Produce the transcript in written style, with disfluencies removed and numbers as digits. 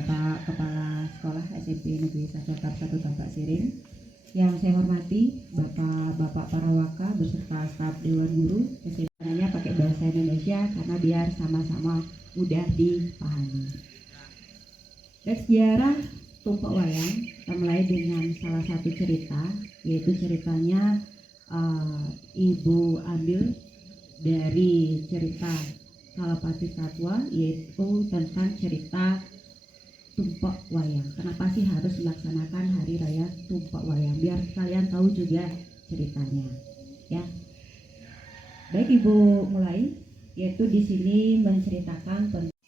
Bapak Kepala Sekolah SMP Negeri 1 Tahap 1 Tambak Siring. Yang saya hormati Bapak-Bapak para waka beserta staf Dewan Guru, kesempatannya pakai bahasa Indonesia karena biar sama-sama mudah dipahami. Teks sejarah Tumpak Wayang kita mulai dengan salah satu cerita, yaitu ceritanya Ibu ambil dari cerita Kalapati Satwa, yaitu tentang cerita Tumpak Wayang. Kenapa sih harus melaksanakan Hari Raya Tumpak Wayang? Biar kalian tahu juga ceritanya, ya. Baik, Ibu mulai, yaitu di sini menceritakan tentang